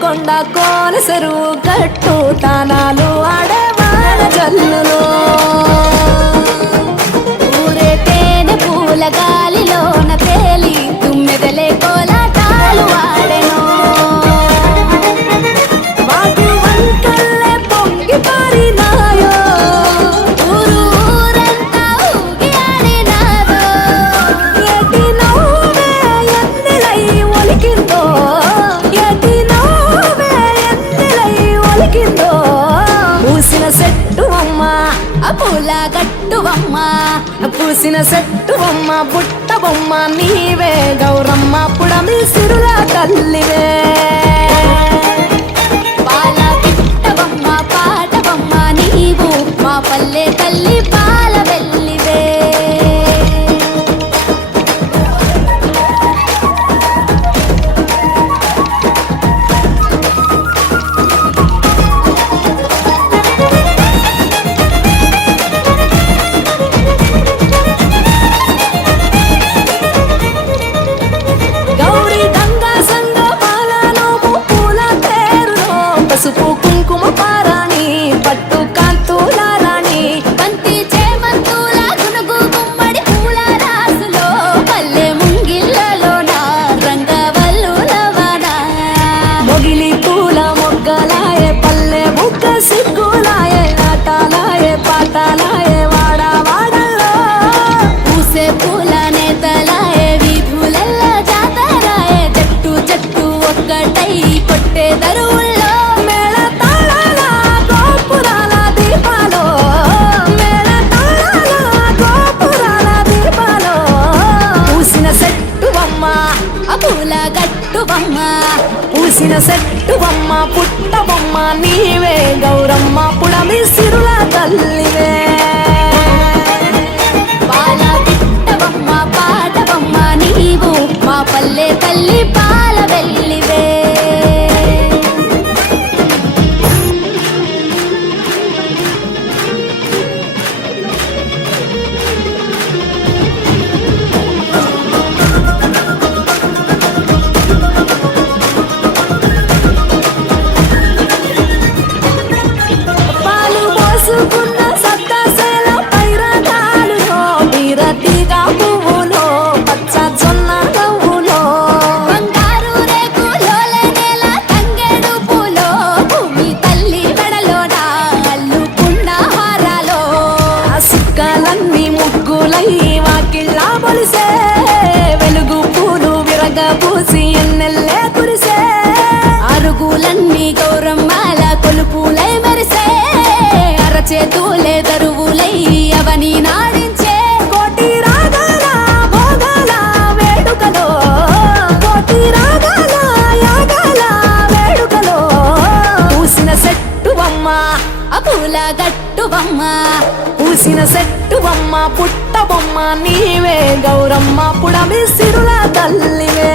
కొండ కోనసరు గట్టు తానాలు ఆడవాళ్ళ జల్లులో ఊరే తేనె పూల గాలిలోన తేలి తుమ్మెదలే కోలాటాలు ఆడెను వాటి వంకల్లే పొంగి పారినాయో ఊరు ఊరంతా ఊగి ఆడినాదో ఎటి నవ్వే ఎన్నెలై ఒలికిందో పూసిన చెట్టు అమ్మ పూల గట్టు అమ్మ పూసిన చెట్టు అమ్మ బుట్ట బొమ్మ నీవే గౌరమ్మ పుడమి సిరుల తల్లివే పాల పిట్ట బొమ్మ పాట బొమ్మ నీవు మా పల్లె తల్లి పాల వెల్లివే పసుపు కుంకుమ పారాణి పట్టు కాంతుల రాణి బంతి చేమంతుల గునుగు గుమ్మడి పూల రాసులో పల్లె ముంగిళ్ళలోన రంగవల్లులవన మొగిలి పూల మొగ్గలాయే పల్లె బుగ్గ సిగ్గులాయే ఆటలాయే పాటలాయే వాడ వాడల్లో పూసే పూల నేతలాయే వీధులల్లో జాతరాయే జట్టు జట్టు ఒక్కటై కొట్టే దరువుల్లో పూల గట్టు బొమ్మ పూసిన చెట్టు బొమ్మ పుట్ట బొమ్మ నీవే గౌరమ్మ పుడమి సిరుల తల్లివే పాల పిట్ట బొమ్మ పాట బొమ్మ నీవు మా పల్లె తల్లి పాల వెల్లివే వాకిళ్ళ బొలిసే వెలుగు పూలు విరగబూసి ఎన్నెల్లే కురిసే అరుగులన్నీ గౌరమ్మాల కొలుపులై మెరిసే అరచేతులే దరువులై అవని నాడించే కోటి రాగాల భోగాల వేడుకలో కోటి రాగాల యాగాల వేడుకలో పూసిన చెట్టు బొమ్మ పూల గట్టు బొమ్మ పూసిన చెట్టు బొమ్మ పుట్ట బొమ్మ నీవే గౌరమ్మ పుడమి సిరుల తల్లివే